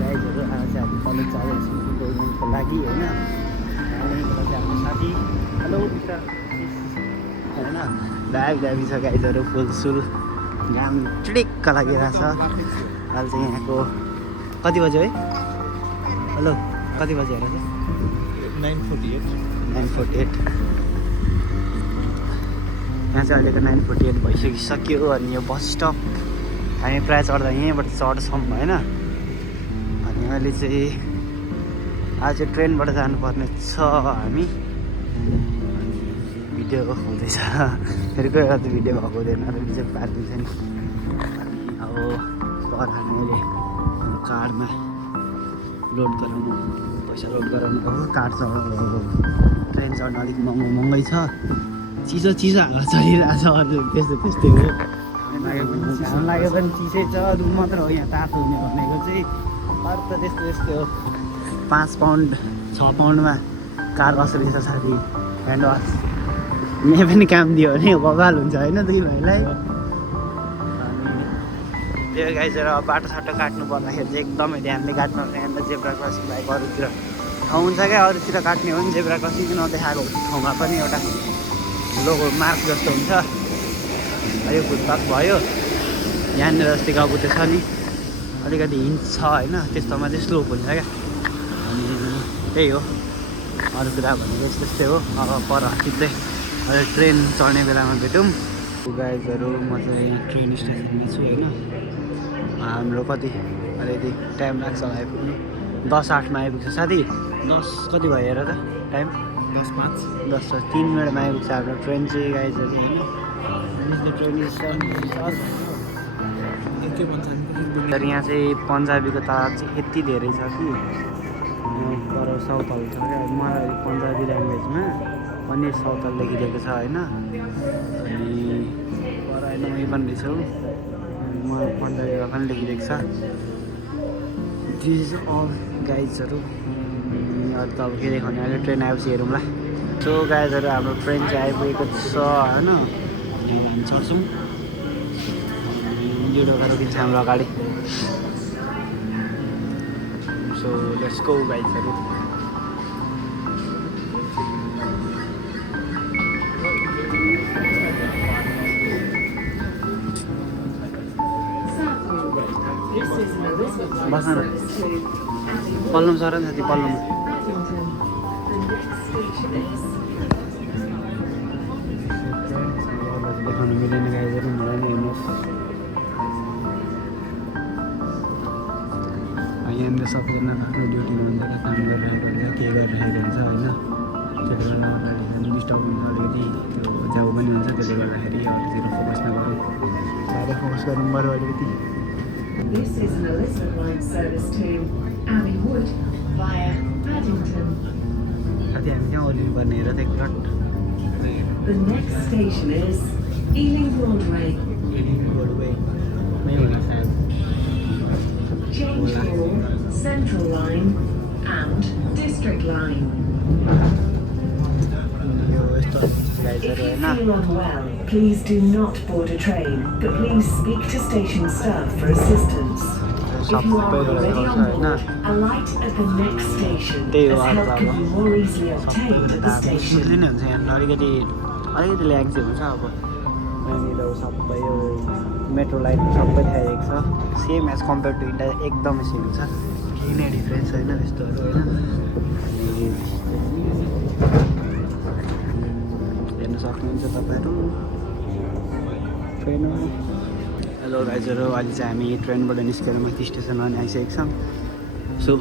गाइजहरू आज चाहिँ हामी कलेज जाँदैछौँ इन्टरभ्यूको लागि होइन। यहाँबाट चाहिँ हाम्रो साथी हेलो होइन दामी छ गाइजहरू, फुलसुल घाम चिडिक्क लागिरहेछ। अहिले चाहिँ यहाँको कति बज्यो है? हेलो कति बजी हेर चाहिँ 9:48 यहाँ चाहिँ अहिलेको 9:48 भइसकिसक्यो। अनि यो बस स्टप हामी प्रायः चढ्दा यहीँबाट चढ्छौँ होइन। अनि अहिले चाहिँ आज चाहिँ ट्रेनबाट जानुपर्ने छ हामी। अनि भिडियो हुँदैछ फेरि कोही बेला त भिडियो भएको हुँदैन र रिजेक्ट पारिदिन्छ नि। अनि अब पर हामीले कारमा लोड गराउनु पैसा लोड गराउनु भयो। कार ट्रेन चढ्न अलिक महँगै छ। चिसो हावा चलिरहेछ अरू त्यस्तै हो। घाम लाग्यो पनि चिसै छ। रुम मात्र हो यहाँ तातो हुने भनेको चाहिँ अरू त त्यस्तै हो। 5 पाउन्ड 6 पाउन्डमा कार कसरी छ साथी ह्यान्ड वास यहाँ पनि काम दियो भने बवाल हुन्छ होइन दुई भाइलाई। अनि त्यो गाइजहरू अब बाटो काट्नु पर्दाखेरि चाहिँ एकदमै ध्यानले काट्नु पर्छ। यहाँ त जेब्रा क्रसिङ बाइक अरूतिर ठाउँ हुन्छ क्या, अरूतिर काट्ने हो भने जेब्रा क्रसिङ नदेखाएको ठाउँमा पनि एउटा लोगो मार्क जस्तो हुन्छ। यो फुटपाथ भयो यहाँनिर अस्ति गाउँको त्यो छ नि अलिकति हिन्च छ होइन, त्यस्तोमा चाहिँ स्लोप हुन्छ क्या। अनि त्यही हो, अरू कुरा भनेको त्यस्तै हो। अब पर चाहिँ अहिले ट्रेन चढ्ने बेलामा भेटौँ। गाइजहरू म चाहिँ ट्रेन स्टेसनमा छु होइन। हाम्रो कति अलिकति टाइम लाग्छ होला आइपुग्नु। 10:08मा आइपुग्छ साथी। 10 कति भयो हेर त टाइम? 10:05 3 मिनटमा आइपुग्छ हाम्रो ट्रेन चाहिँ गाइजहरू होइन। ट्रेन तर यहाँ चाहिँ पन्जाबीको तार चाहिँ यति धेरै छ कि पर साउथहल छ क्या। मलाई पन्जाबी ल्याङ्ग्वेजमा पनि साउथहल लेखिदिएको छ होइन। अनि पर होइन मै पनि रहेछौ म पन्जाबीमा पनि लेखिदिएको छ। दिस अल गाइजहरू। अरू त अब के देखाउने, अहिले ट्रेन आएपछि हेरौँला। सो गाइजहरू हाम्रो ट्रेन चाहिँ आइपुगेको छ होइन। हामी चढ्छौँ, ढोका रोकिन्छ हाम्रो अगाडि। सो लेट्स गो गाइजहरू। बस्न पल्लोमा सर साथी पल्लोमा। देखाउनु मिलेन गाइजहरू मलाई नै हेर्नुहोस्। यहाँनिर सबैजना आफ्नो ड्युटीमा हुन्छ, काम गरिरहेको हुन्छ, के गरिरहेको हुन्छ होइन। त्यसले गर्दा अगाडि डिस्टर्ब हुन्छ अलिकति, त्यो जाउ पनि हुन्छ। त्यसले गर्दाखेरि अरूतिर फोकस नगरौँ, साह्रै फोकस गरौँ बरु अलिकति। This is an Elizabeth line service to Abbey Wood via Paddington. साथी हामी त्यहाँ ओर्लिनुपर्ने हेर त एकपल्ट। The next station is Ealing Broadway. Change for Central Line and District Line. If you feel unwell, please do not board a train, but please speak to station staff for assistance. If you are already on board, alight at the next station as help can be more easily obtained at the station. अलिकति ल्याङ्सी हुन्छ। अब यहाँनिर सबै यो metro line सबै थाहेको छ, same as compare to India एकदमै सेम छ, केही नै डिफ्रेन्स छैन यस्तोहरू होइन। हेर्न सक्नुहुन्छ तपाईँहरू ट्रेन। हेलो गाइजहरू, अहिले चाहिँ हामी ट्रेनबाट निस्केर माथि स्टेसनमा पनि आइसकेको छौँ। सो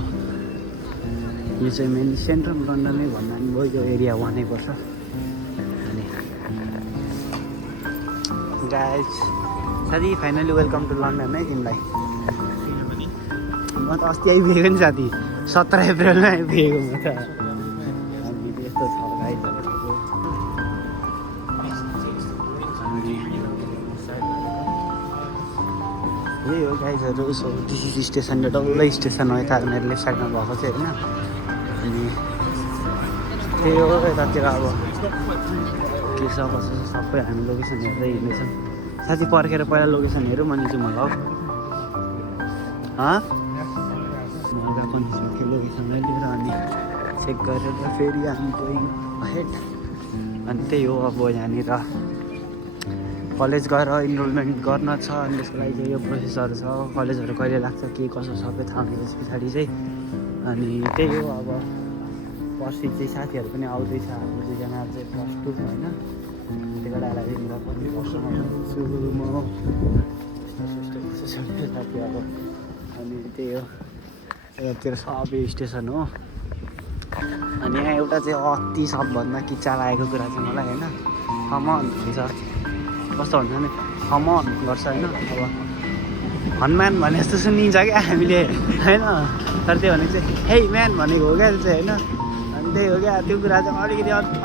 यो चाहिँ मेन सेन्ट्रल लन्डनै भन्दा पनि भयो, यो एरिया वानै पर्छ। अनि गाइज साथी फाइनली वेलकम टु लन्डन है तिमीलाई। म त अस्ति आइपुगेको नि साथी, 17 अप्रिलमा आइपुगेको म त। अनि यस्तो छ गाइजहरू। यही हो गाइजहरू। सो दिस इज स्टेसन, यो डल्लै स्टेसन हो यता मेरो लेफ्ट साइडमा भएको चाहिँ होइन। अनि त्यही हो यतातिर अब के छ कसो छ सबै हामी लोकेसन हेर्दै हिँड्दैछौँ। साथी पर्खेर पहिला लोकेसन हेरौँ अनि चाहिँ मलाई हल्का पनि लोकेसनलाई लिएर अनि चेक गरेर फेरि हामी गोइङ अहेड। अनि त्यही हो अब यहाँनिर कलेज गएर इनरोलमेन्ट गर्न छ अनि त्यसको लागि चाहिँ यो प्रोसेसहरू छ। कलेजहरू कहिले लाग्छ के कसो सबै थाहा हुने त्यस पछाडि चाहिँ अनि त्यही हो अब पर्सि चाहिँ साथीहरू पनि आउँदैछ हाम्रो दुईजना चाहिँ +2 होइन त्यो बेलालाई लिएर पनि पर्समा छु म साथी अब अनि त्यही हो यतातिर सबै स्टेसन हो। अनि यहाँ एउटा चाहिँ अति सबभन्दा किच्चा लागेको कुरा चाहिँ मलाई होइन खमन हुन्छ कस्तो हुन्छ भने खमन गर्छ होइन। अब हनुमान भने जस्तो सुनिन्छ क्या हामीले होइन तर त्यो भनेको चाहिँ हे म्यान भनेको हो क्या त्यो चाहिँ होइन। अनि त्यही हो क्या त्यो कुरा चाहिँ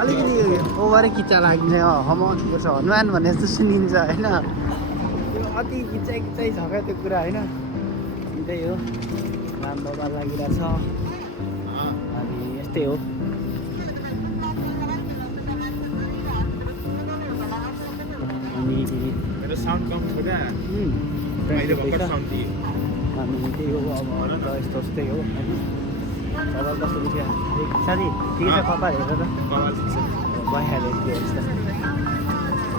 अलिकति ओभरै किच्चा लाग्ने खमन गर्छ हनुमान भने जस्तो सुनिन्छ होइन। त्यो अति किच्चै छ क्या त्यो कुरा होइन। अनि त्यही हो राम्रो लागिरहेछ अनि यस्तै हो। अनि मेरो साउन्ड कम छ क्या अनि त्यही हो अब यस्तै हो होइन। कपाल कस्तो बुझ्यो साथी ठिकै छ कपाल हेरेर भइहाल्यो त्यो यस्तो।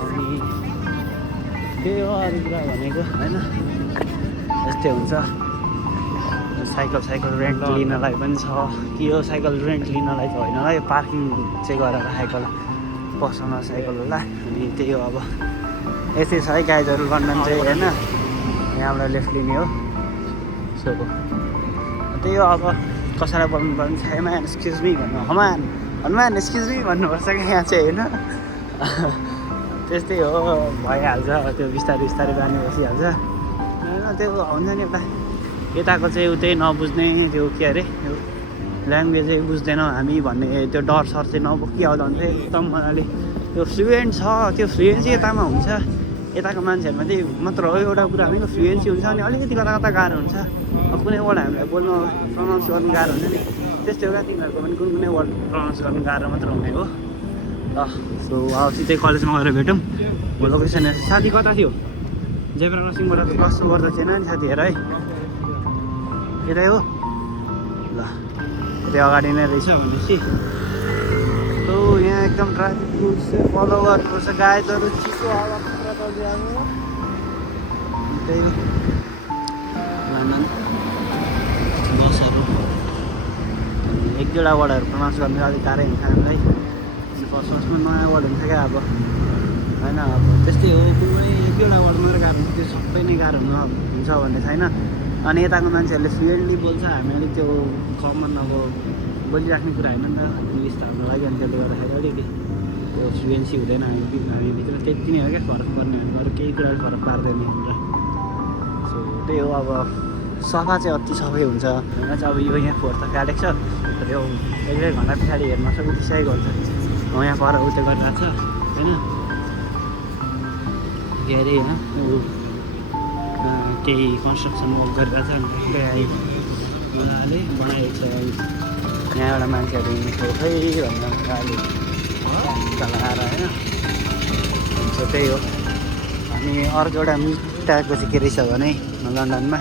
अनि त्यही हो अरू कुरा भनेको होइन यस्तै हुन्छ। साइकल रेन्ट लिनलाई पनि छ कि यो साइकल रेन्ट लिनलाई त होइन होला यो पार्किङ चाहिँ गरेर साइकल पर्सनल साइकल होला। अनि त्यही हो अब यस्तै छ है गाइजहरू लन्डन चाहिँ होइन यहाँबाट लेफ्ट लिने हो सो त्यही हो। अब कसैलाई बोल्नु पर्ने छ म्यान एक्सक्युज मी भन्नु हनुमान एक्सक्युज मी भन्नुपर्छ क्या यहाँ चाहिँ होइन। त्यस्तै हो भइहाल्छ त्यो बिस्तारै बानी बसिहाल्छ होइन। त्यो हुन्छ नि एउटा यताको चाहिँ उतै नबुझ्ने त्यो के अरे त्यो ल्याङ्ग्वेज चाहिँ बुझ्दैनौँ हामी भन्ने त्यो डर सर चाहिँ नबोकिआउँदा हुन्छ एकदम मजाले। त्यो फ्लुएन्ट छ त्यो फ्लुएन्सी यतामा हुन्छ यताको मान्छेहरूमा चाहिँ मात्र हो एउटा कुरा भनेको फ्लुएन्सी हुन्छ अनि अलिकति कता गाह्रो हुन्छ। अब कुनै वर्ड हामीलाई बोल्न प्रनाउन्स गर्नु गाह्रो हुन्छ नि त्यस्तै हो क्या तिनीहरूको पनि कुनै वर्ड प्रनाउन्स गर्नु गाह्रो मात्र हुने हो ल। सो अब सिधै कलेजमा गएर भेटौँ म लोकेसन हेर्छु। साथी कता थियो जेब्रा क्रसिङबाट क्रस गर्दा थिएन नि साथी हेर है यतै हो ल त्यो अगाडि नै रहेछ भनेपछि। सो यहाँ एकदम ट्राफिक रुल्स चाहिँ फलो गर्नुपर्छ गाइजहरू चिसो हावा पुरा चलिरहेको त्यही बसहरू एक दुईवटा वर्डहरू प्रनाउन्स गर्नु अलिक गाह्रै हुन्छ हामीलाई। फर्स्टमा नयाँ वर्ड हुन्छ क्या अब होइन अब त्यस्तै हो कुनै एक दुईवटा वर्ड मात्रै गाह्रो हुन्छ त्यो सबै नै गाह्रो हुन्छ भन्ने छैन। अनि यताको मान्छेहरूले फ्लुएन्टली बोल्छ हामी अलिक त्यो कमन अब बोलिराख्ने कुरा होइन नि त इङ्ग्लिस त हाम्रो लागि। अनि त्यसले गर्दाखेरि अलिकति त्यो फ्लुएन्सी हुँदैन हामीभित्र त्यति नै हो क्या फरक पर्ने हामी अरू केही कुरा फरक पार्दैन हाम्रो। सो त्यही हो अब सफा चाहिँ अति सफै हुन्छ होइन चाहिँ अब यो यहाँ फोहोर त फ्यालेको छ तर यो एक डेढ घन्टा पछाडि हेर्न सक्छ उतिसै गर्छ यहाँ पर उयो गरिरहेको छ होइन के अरे होइन केही कन्स्ट्रक्सन वर्क गरिरहेको छ अनि मजाले बनाएको छ। यहाँ एउटा मान्छेहरू हिँडेको खै भन्दा मजाले चलाएर होइन हुन्छ त्यही हो। अनि अर्को एउटा मिटाएको चाहिँ के रहेछ भने लन्डनमा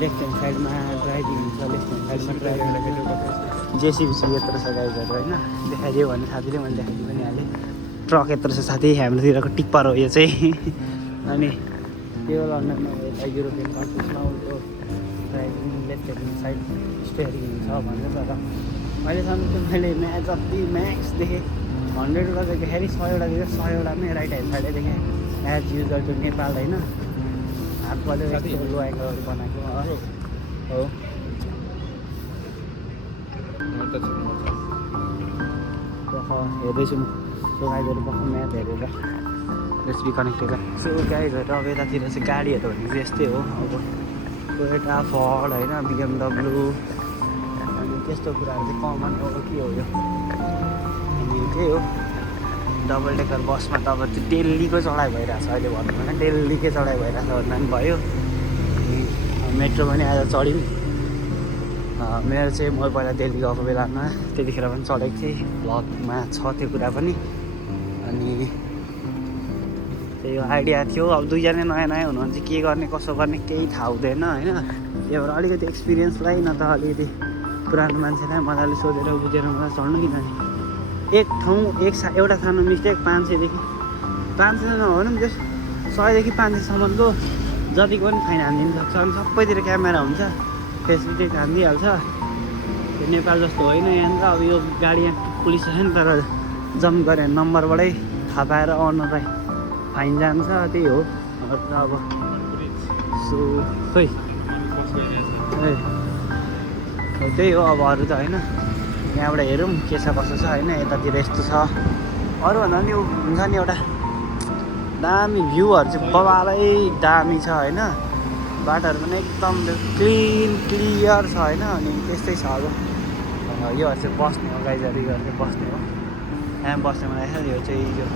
लेफ्ट ह्यान्ड साइडमा ड्राइभिङ हुन्छ लेफ्ट ह्यान्ड साइडमा ड्राइभिङ जेसिबी यत्रो छ गाइजहरू होइन देखाइदियो भने साथीले मैले देखाइदिनु पनि हालेँ। ट्रक यत्रो छ साथी हाम्रोतिरको टिप्पर हो यो चाहिँ। अनि त्यो लन्डनमा यता युरोपियन कन्ट्रिजमा उयो driving left hand side steering हुन्छ भनेर तर अहिलेसम्म चाहिँ मैले जति म्याक्स देखेँ 100 देखेँ 100वटा देखेँ 100वटामै राइट ह्यान्ड साइडै देखेँ एज युजल त्यो नेपाल होइन हात बलेर यस्तो लो एङ्गलहरू बनाएको हो। हेर्दैछु म सो गाइजहरू भर्खर म्याप हेरेर लेट्स बी कनेक्टेड। सो गाइजहरू अब यतातिर चाहिँ गाडीहरू भनेको चाहिँ यस्तै हो अब टोयोटा फर्ड होइन BMW अनि त्यस्तो कुराहरू चाहिँ कमन हो के हो यो। अनि त्यही हो डबल डेकर बसमा त अब त्यो दिल्लीको चढाइ भइरहेछ अहिले भन्नु होइन दिल्लीकै चढाइ भइरहेछ भन्दा पनि भयो। अनि मेट्रो पनि आज चढ्यौँ मेरो चाहिँ म पहिला दिल्ली गएको बेलामा त्यतिखेर पनि चढेको थिएँ भ्लगमा छ त्यो कुरा पनि। अनि त्यही आइडिया थियो। अब दुईजना नयाँ नयाँ हुनुहुन्छ, के गर्ने कसो गर्ने केही थाहा हुँदैन होइन। त्यही भएर अलिकति एक्सपिरियन्सलाई न त अलिकति पुरानो मान्छेलाई मजाले सोधेर बुझेर मलाई चढ्नु। किनभने एक ठाउँ एउटा सानो मिस्टेक 500देखि 500 नभए पनि जस्ट 100देखि 500सम्मको जतिको पनि फाइन हानिदिनु सक्छ। अनि सबैतिर क्यामेरा हुन्छ, फेसबुक हानिदिइहाल्छ। त्यो नेपाल जस्तो होइन यहाँनिर। अब यो गाडी यहाँ पुलिस छैन, तर जम्प गऱ्यो नम्बरबाटै थाहा पाएर अनरलाई फाइन जान्छ। त्यही हो अब। सो खोइ त्यही हो अब। अरू त होइन, यहाँबाट हेरौँ के छ कसो छ होइन। यतातिर यस्तो छ। अरूभन्दा पनि हुन्छ नि एउटा दामी भ्यूहरू चाहिँ बबालै दामी छ होइन। बाटोहरू पनि एकदम क्लियर छ होइन। अनि त्यस्तै छ अब। योहरू चाहिँ बस्ने हो गाइजहरू, योहरू चाहिँ बस्ने हो। यहाँ बस्ने मलाई छ यो चाहिँ यो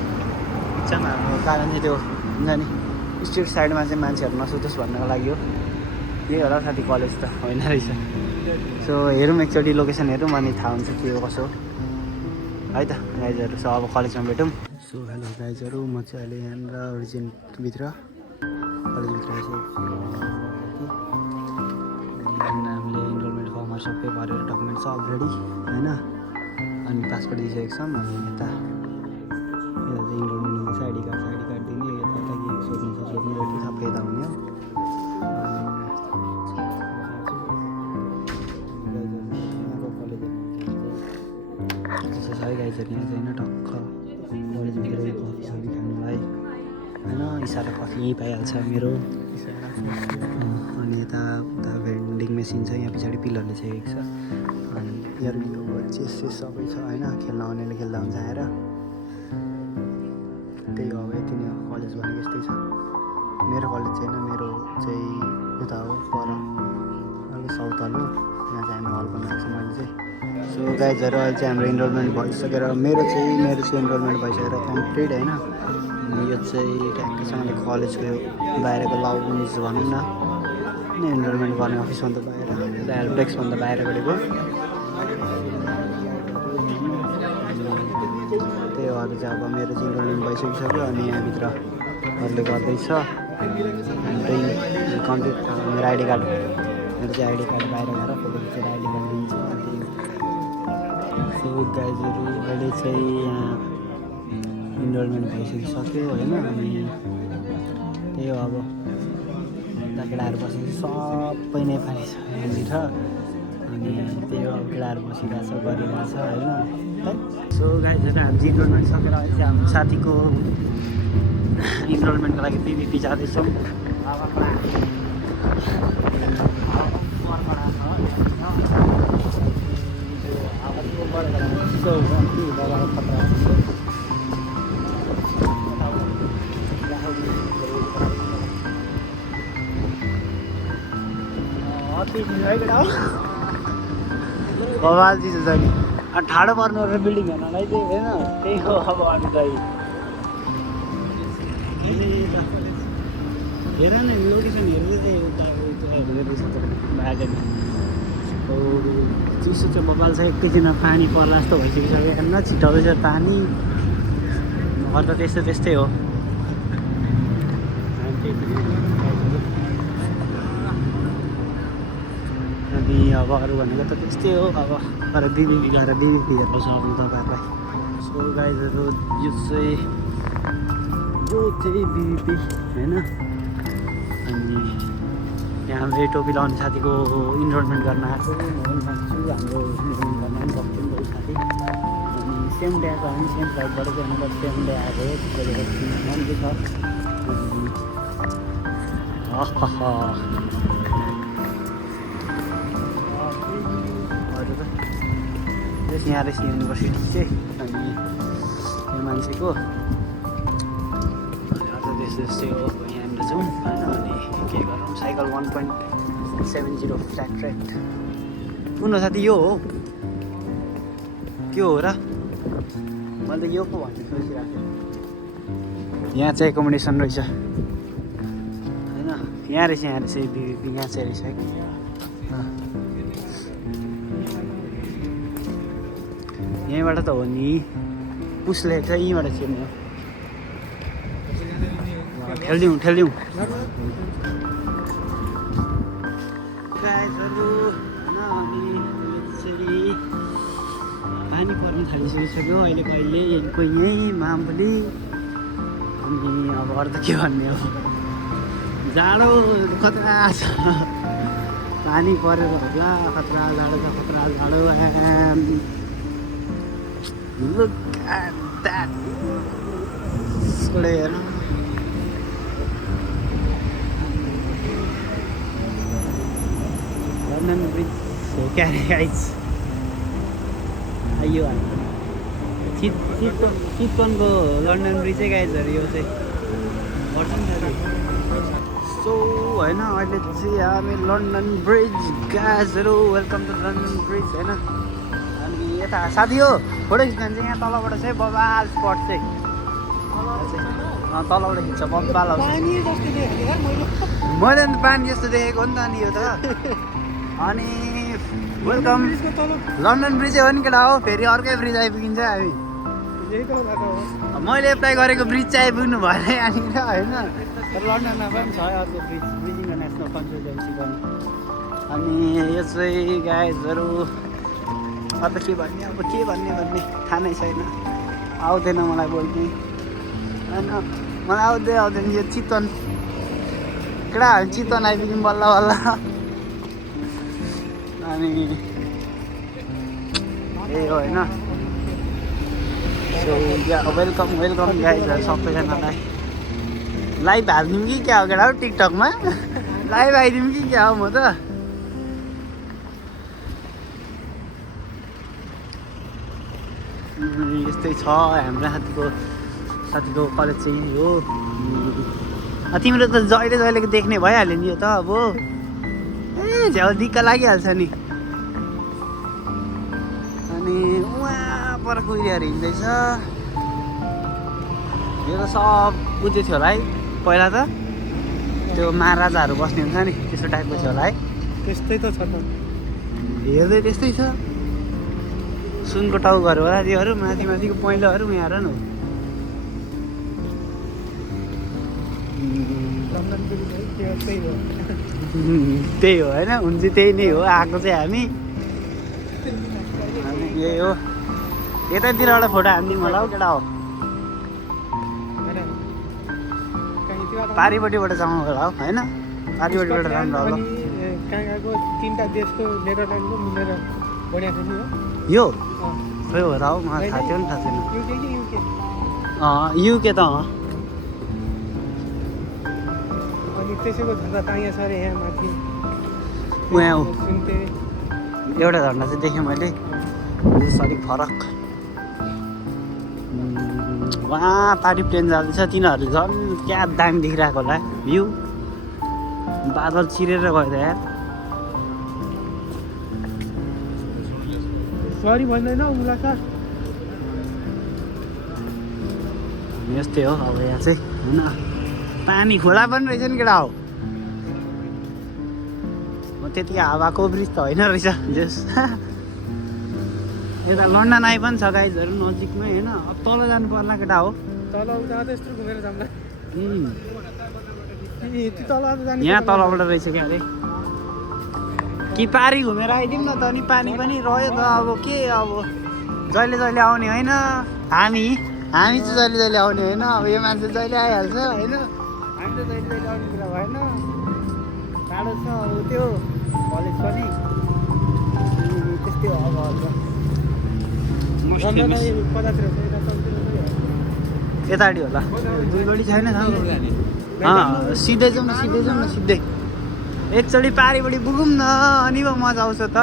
इच्छा हाम्रो कारण चाहिँ त्यो हुन्छ नि स्ट्रिट साइडमा चाहिँ मान्छेहरू नसुतोस् भन्नको लागि हो। यही होला साथी, कलेज त होइन रहेछ। सो हेरौँ एकचोटि लोकेसन हेरौँ अनि थाहा हुन्छ के हो कसो है त गाइजहरू। सो अब कलेजमा भेटौँ। सो हेलो गाइजहरू, म चाहिँ अहिले यहाँनिर ओरिजिनभित्र कलेजभित्र हामीले इनरोलमेन्ट फर्महरू सबै भरेर डकुमेन्ट छ अलरेडी होइन। अनि पासपोर्ट दिइसकेको छौँ। अनि यता चाहिँ इनरोलमेन्ट हुँदैछ। आइडी कार्ड दिने, यता के सोध्नु छ सोध्नु जति सबै यता हुने हो। त्यस्तो छ है गाइजहरू। यहाँ चाहिँ होइन टक्क कलेजभित्र कफी सफी खानुलाई होइन। इसारा कफी यहीँ पाइहाल्छ मेरो। अनि यता उता भेन्डिङ मेसिन छ, यहाँ पछाडि पिलर लेखेको छ। अनि यो चेस सबै छ होइन। खेल्न आउनेले खेल्दा हुन्छ आएर। त्यही हो अब, यति नै हो कलेज भनेको। यस्तै छ मेरो कलेज चाहिँ होइन। मेरो चाहिँ उता हो पर अलिक साउथ हल हो। यहाँ चाहिँ हामी हल बनाएको छ मैले चाहिँ। सो गाइजहरू अहिले चाहिँ हाम्रो इनरोलमेन्ट भइसकेर मेरो चाहिँ इनरोलमेन्ट भइसकेर कम्प्लिट होइन। अनि यो चाहिँ ट्याक्कैसँगले कलेजको बाहिरको लाउन्ज भनौँ न, इनरोलमेन्ट गर्ने अफिसभन्दा बाहिर, हेल्प डेस्कभन्दा बाहिर गरेको। त्यही हो अरू चाहिँ अब मेरो चाहिँ इनरोलमेन्ट भइसकिसक्यो। अनि यहाँभित्र अरूले गर्दैछ। अनि त्यही कम्प्लिट मेरो आइडी कार्ड, मेरो चाहिँ आइडी कार्ड बाहिर गएर फोटो खिचेर आइडी कार्ड दिन्छ। सो गाइजहरू अहिले चाहिँ यहाँ इनरोलमेन्ट भइसकिसक्यो होइन। अनि त्यही हो अब। यता केटाहरू बसेको सबै नेपाली छ यहाँनिर। अनि त्यही हो अब, केटाहरू बसिरहेछ गरिरहेछ होइन। सो गाइजहरू हामी इनरोलमेन्ट सकेर अहिले चाहिँ हाम्रो साथीको इनरोलमेन्टको लागि पिबिपी जाँदैछौँ। बवाल चिज छ नि। अनि ठाडो पर्नु र बिल्डिङ हेर्नलाई चाहिँ होइन। त्यही हो अब। अनि त हेर न लोकेसन हेर्दै चाहिँ चिसो चाहिँ बबाल छ। एकैछिनमा पानी पर्ला जस्तो भइसकिसक्यो हेर्न। छिटाउँदैछ पानी। घर त त्यस्तै हो। अनि अब अरू भनेको त त्यस्तै हो अब। तर बिबिपी गएर बिबिपी हेर्नु सक्नु तपाईँहरूलाई। सो गाइजहरू यो चाहिँ बिबिपी होइन। अनि यहाँ हाम्रो टोपी लाउने साथीको इनरोलमेन्ट गर्न आएको म पनि सक्छु। हाम्रो इनरोलमेन्ट गर्न पनि सक्छौँ बहुत साथी। अनि सेम डे आएको हामी सेम साइडबाट चाहिँ मतलब सेम डे आएको हो। त्यसले गर्दा राम्रो छ। यहाँ रहेछ युनिभर्सिटी चाहिँ। अनि यो मान्छेको त्यस्तै हो। यहाँनिर जाउँ होइन। अनि के गरौँ, साइकल 1.70 फ्ल्याट रेट कुन हो साथी? यो हो के हो र? मैले त यो पो भन्ने सोचिरहेको थिएँ। यहाँ चाहिँ एकोमोडेसन रहेछ होइन। यहाँ रहेछ बिबिपी यहाँ चाहिँ रहेछ है। यहीँबाट त हो नि। पुसले चाहिँ यहीँबाट छिर्ने हो। ठेलिदिउँ गाइजहरू होइन अनि यसरी पानी पर्नु थालिसकिसक्यो अहिले कहिले यहीँ मामबोली अनि अब अरू त के भन्ने हो जाडो खतरा छ पानी परेर होला खतरा जाडो छ खतरा जाडो Look at that. Clear. London Bridge. So carry guys. Ayo ah. Chitwan को लन्डन ब्रिज गाइज यो चाहिँ सो होइन अहिले चाहिँ हामी लन्डन ब्रिज गाइजहरू वेलकम टु लन्डन ब्रिज होइन अनि यता साथी हो फोटो खिच्नु चाहिँ यहाँ तलबाट चाहिँ बबाल स्पट चाहिँ तलबाट खिच्छ बबाल आउँछ मैले त पानी जस्तो देखेको हो नि त अनि यो त अनि वेलकम लन्डन ब्रिज हो नि केटा हो फेरि अर्कै ब्रिज आइपुगिन्छ हामी मैले एप्लाई गरेको ब्रिज चाहिँ आइपुग्नु भएन यहाँनिर होइन तर लन्डनमा पनि छ अर्को ब्रिज ब्रिज इन्टरनेसनल कन्सल्टेन्सी पनि अनि यो चाहिँ गाइजहरू अब के भन्ने थाहा नै छैन आउँदैन मलाई बोल्ने होइन मलाई आउँदैन यो चितवन केटा हामी चितवन आइपुग्यौँ बल्ल बल्ल अनि यही हो होइन सो वेलकम गाइजहरू सबैजनालाई लाइभ हालिदिउँ कि क्या हो केटा हो टिकटकमा लाइभ आइदिउँ कि क्या हो म त यस्तै छ हाम्रो साथीको कलेज चाहिँ हो तिम्रो त जहिलेको देख्ने भइहाल्यो नि यो त अब ए झ्याउ दिक्क लागिहाल्छ नि अनि उहाँ पर कुहिरहेर हिँड्दैछ यो त सब बुझ्दै थियो होला है पहिला त त्यो महाराजाहरू बस्ने हुन्छ नि त्यस्तो टाइपको थियो होला है त्यस्तै त छ त हेर्दै त्यस्तै छ सुनको टाउकोहरू होला त्योहरू माथिको पहिलोहरू यहाँ हेर न त्यही हो होइन हुन्छ त्यही नै हो आएको चाहिँ हामी अनि यही हो यतातिरबाट फोटो हानिदिउँ होला हौ केटा हो पारिपट्टिबाट जाउँ होला हौ होइन पारिपट्टिबाट राम्रो होला कहाँको 3टा देशको नेदरल्यान्डको मिलेर बनिएको थियो यो खोइ हो र हौ मलाई थाहा थियो नि थाहा छैन युके त अनि त्यसैको झन्डा ताइया छ अरे यहाँ माथि उहाँ सुन्थे एउटा झन्डा चाहिँ देखेँ मैले अलिक फरक वहाँ पारि प्लेन जाँदैछ तिनीहरूले झन् क्या दामी देखिरहेको होला भ्यू बादल चिरेर गयो त यार सरी भन्दैन उलाका यस्तै हो अब यहाँ चाहिँ होइन पानी खोला पनि रहेछ नि केटा हो त्यति हावाको ब्रिज त होइन रहेछ जस यता लन्डन आइ पनि छ गाइजहरू नजिकमै होइन अब तल जानु पर्ला केटा हो तल उता यस्तो घुमेर जाउँला यहाँ तलबाट रहेछ क्या अरे कि पारी घुमेर आइदिउँ न त अनि पानी पनि रह्यो त अब के अब जहिले आउने होइन हामी चाहिँ जहिले आउने होइन अब यो मान्छे जहिले आइहाल्छ होइन हामी त जहिले आउने कुरा भएन टाढो छ अब त्यो कलेज पनि त्यस्तै हो अब यतापट्टि होला दुईपट्टि छैन सिधै जाउँ न सिधै एकचोटि पारिपट्टि पुगौँ न अनि पो मजा आउँछ त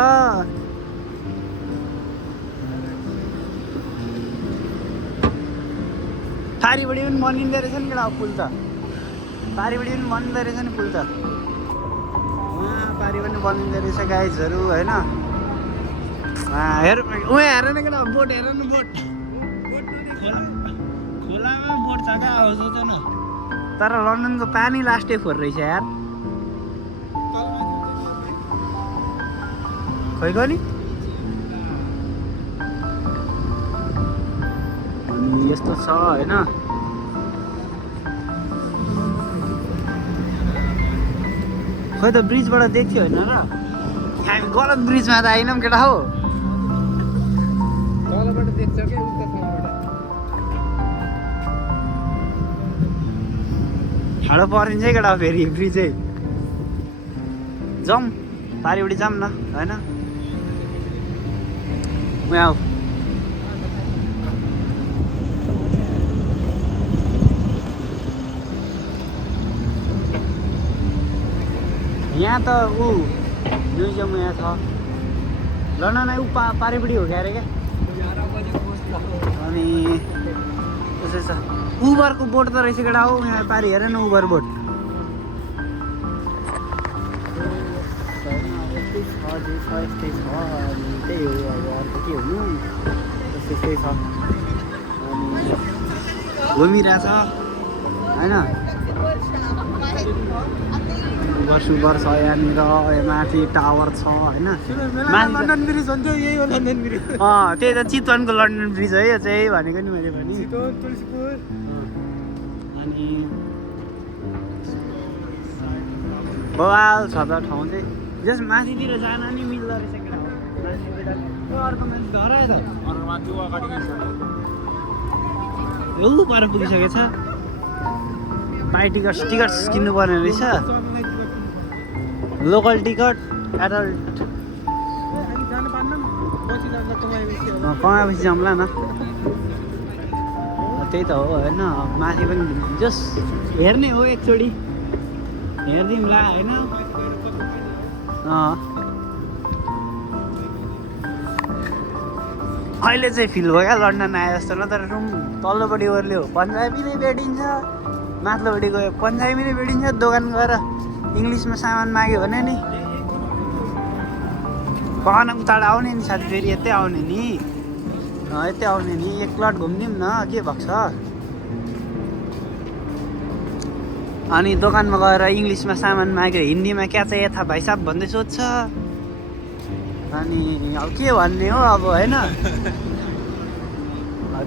पारिपट्टि पनि बनिँदो रहेछ नि केटा पुल त पारिपट्टि पनि बनिँदो रहेछ नि पुल त उहाँ पारि पनि बनिँदो रहेछ गाइजहरू होइन हेर उहाँ हेर न केटा बोट हेर न बोट खोलामा बोट छ क्या अब सोच न तर लन्डनको पानी लास्टै फोर रहेछ यार खै गनी यस्तो छ होइन खोइ त ब्रिजबाट देख्थ्यो होइन र हामी गलत ब्रिजमा त आएनौँ केटा हो तलबाट देख्छ क्या उता ठाउँबाट ठाडो परिन्छ है केटा फेरि ब्रिजै जाउँ पारिपट्टि जाऊँ न होइन आऊ यहाँ त ऊ म्युजियम यहाँ छ लन्डन ऊ पारिपट्टि हो क्या अरे क्या अनि त्यसै छ उबरको बोट त रहेछ केटा हो यहाँ पारि हेर न उबर बोट यस्तै छ अनि त्यही हो अब अर्को के हुनु त्यस्तै छ अनि घुमिरहेछ होइन सुबर छ यहाँनिर माथि टावर छ होइन लन्डन ब्रिज भन्छ यही हो लन्डन ब्रिज त्यही त चितवनको लन्डन ब्रिज है यो चाहिँ भनेको नि मैले भने तुलसीपुर अनि बवाल छ त ठाउँ चाहिँ जस माथितिर जान नि मिल्दो रहेछ केटा अर्को मान्छे धरायो त ऊ पर पुगिसकेको छ बाई टिकट्स किन्नु पर्ने रहेछ लोकल टिकट एडल्ट कमाएपछि जाउँला न त्यही त हो होइन माथि पनि जस हेर्ने हो एकचोटि हेरिदिउँला होइन अहिले चाहिँ फिल भयो क्या लन्डन आए जस्तो न तर रुम तल्लोपट्टि ओर्ल्यो पन्जाबीले भेटिन्छ माथिल्लोपट्टि गयो पन्जाबीले भेटिन्छ दोकान गएर इङ्ग्लिसमा सामान माग्यो भने नि बगान उताबाट आउने नि साथी फेरि यतै आउने नि एक प्लट घुमिदिउँ न के भएको छ अनि दोकानमा गएर इङ्ग्लिसमा सामान माग्यो हिन्दीमा क्या चाहिँ यथा भाइसाब भन्दै सोध्छ अनि अब के भन्ने हो अब होइन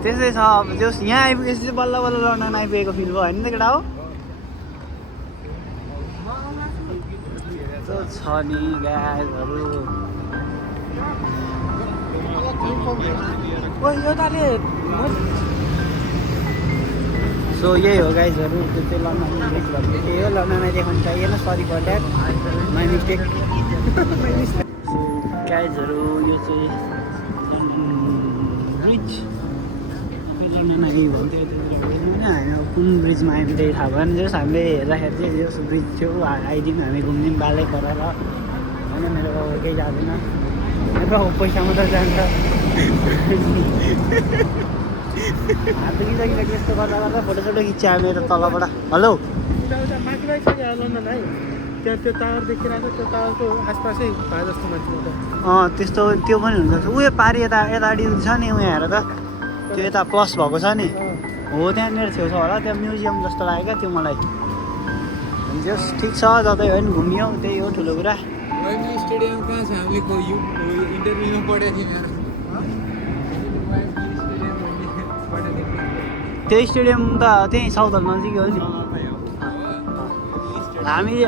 त्यस्तै छ अब त्यो यहाँ आइपुगेपछि चाहिँ बल्ल बल्ल लन्डन आइपुगेको फिल भयो होइन त केटा हो छ नि गाईहरू सो यही हो गाइजहरू त्यो चाहिँ लन्डन ब्रिज भन्ने त्यही हो लन्डनमा देखाउनु चाहिएन sorry for that my mistake so गाइजहरू यो चाहिँ ब्रिज लन्डन आएको भन्थ्यो होइन हामी अब कुन ब्रिजमा आइपुग्दै थाहा भएन जस हामीले हेर्दाखेरि चाहिँ जस ब्रिज थियो आइदिउँ हामी घुम्दिउँ बालै गरेर होइन मेरो बाबु केही जाँदैन मेरो बाबु पैसा मात्र जान्छ हात दुखिसकिसक्यो यस्तो गर्दा गर्दा फोटोसोटो खिच्यो हामी यता तलबाट हेलो माथि आइसक्यो लन्डन है त्यहाँ त्यो टावर देखिरहेको त्यो टावरको आसपासै भए जस्तो मान्छे त्यस्तो त्यो पनि हुनसक्छ उयो पारि यतापट्टि छ नि उयो हेर त त्यो यता प्लस भएको छ नि हो त्यहाँनिर छेउछ होला त्यहाँ म्युजियम जस्तो लाग्यो क्या त्यो मलाई जस ठिक छ जतै होइन घुमियो त्यही हो ठुलो कुरा स्टेडियम कहाँ छ हामीले इन्टरभ्यूमा पढेको थियौँ त्यो स्टेडियम त त्यहीँ साउथ हल नजिकै हो नि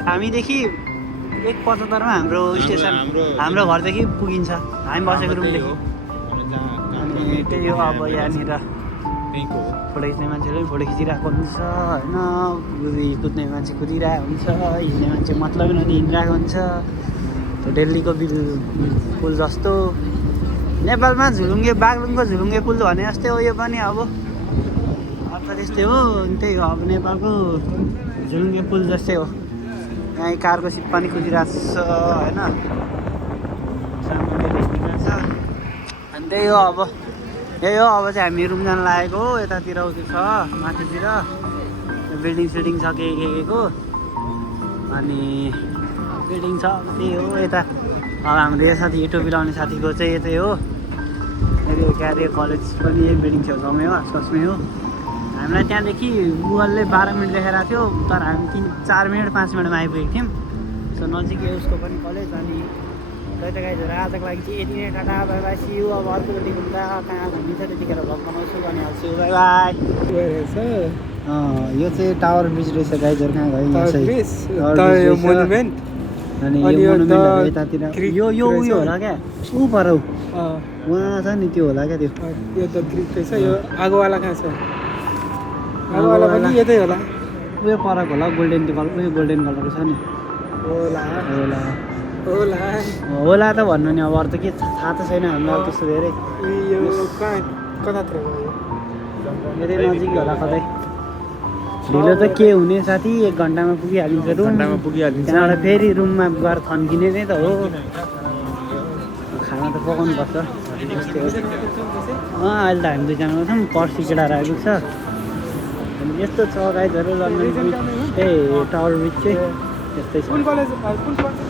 हामीदेखि 1:75मा हाम्रो स्टेसन हाम्रो घरदेखि पुगिन्छ हामी बसेको रुमदेखि अनि त्यही हो अब यहाँनिर फोटो खिच्ने मान्छेले फोटो खिचिरहेको हुन्छ होइन कुद्ने मान्छे कुदिरहेको हुन्छ हिँड्ने मान्छे मतलब नदी हिँडिरहेको हुन्छ त्यो दिल्लीको पुल जस्तो नेपालमा बागलुङको झुलुङ्गे पुल भने जस्तै हो यो पनि अब त्यस्तै हो त्यही हो अब नेपालको झुलुङ्गे पुल जस्तै हो यहाँ कारको सिट पनि कुदिरहेको छ होइन अनि त्यही हो अब चाहिँ हामी रुम जान लागेको हो यतातिर उयो छ माथितिर बिल्डिङ सिल्डिङ छ के को अनि बिल्डिङ छ त्यही हो यता अब हाम्रो यो साथी टोपी लाउने साथीको चाहिँ यतै हो के अरे कलेज पनि यही बिल्डिङ छेउछाउमै हो आसपासमै हो हामीलाई त्यहाँदेखि गुगलले 12 मिनट देखाइरहेको थियो तर हामी 4 मिनट 5 मिनटमा आइपुगेको थियौँ सो नजिकै उसको पनि कलेज अनि त गाइजहरू आजको लागि चाहिँ यति नै tata bye bye see you अब अर्कोचोटि घुम्दा कहाँ घुमिन्छ त्यतिखेर भ्लग बनाउँछु अनि हाल्छु बाई बाई यो चाहिँ टावर ब्रिज रहेछ गाइजहरू कहाँ गयो मोनुमेन्ट अनि अनि यो यो मोनुमेन्टहरू द यतातिर ग्रिक यो रहेछ। उयो होला क्या ऊ पर ऊ अँ, उहाँ छ नि त्यो होला क्या त्यो यो द ग्रिक रहेछ यो आगोवाला कहाँ छ आगोवाला पनि यतै होला उयो परको होला गोल्डेन कलर उयो गोल्डेन कलरको छ नि होला होला होला होला त भन्नु नि अब अरू त के थाहा त छैन हामीलाई अब त्यस्तो धेरै यो कहाँ कतातिर भयो यतै नजिकै होला कतै ढिलो त के हुने साथी 1 घन्टामा पुगिहालिन्छ रुम घन्टामा पुगिहालिन्छ। त्यहाँबाट फेरि रुममा गएर थन्किने नै त हो खाना त पकाउनु पर्छ अहिले त हामी दुईजनामा छौँ पर्सि केटाहरू आइपुग्छ अनि यस्तो छ गाइजहरू लन्डन ए टावर ब्रिज चाहिँ त्यस्तै छ कुन कलेज कुन कलेज